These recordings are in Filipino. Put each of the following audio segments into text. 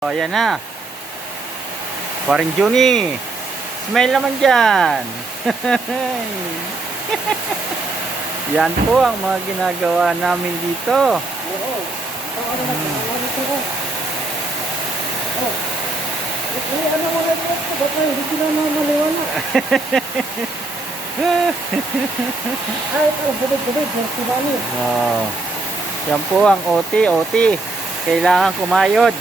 O, ayan na. Paring Juni. Smile naman dyan. Yan po ang mga ginagawa namin dito. Oo. Ano mo na ito? Baka hindi na maliwanag. Ay, parang sabay-sabay. Sabay. Oh. Yan po ang OT. Kailangan kumayod.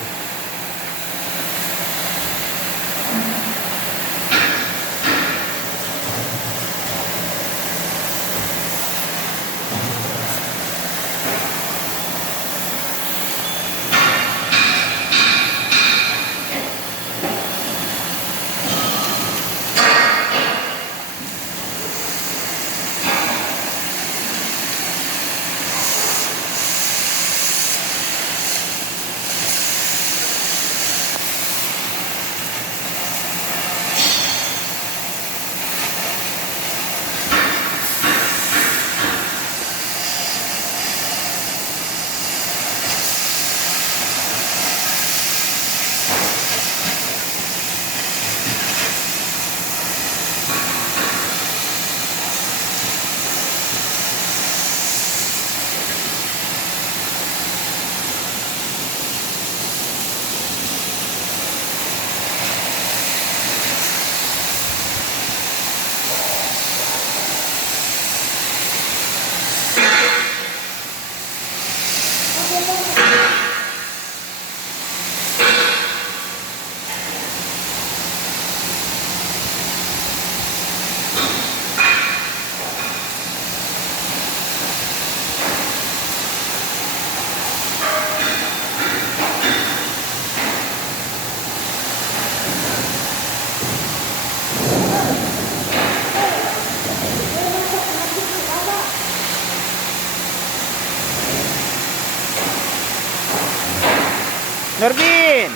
Norbin!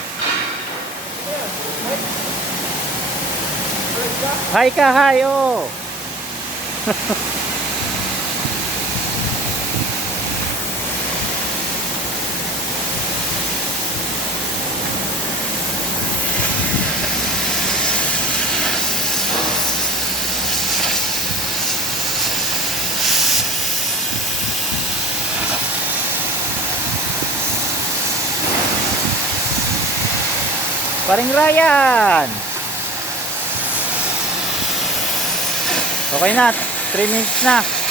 Hi ka, hi, oh! Paring Ryan! Okay na, 3 minutes na.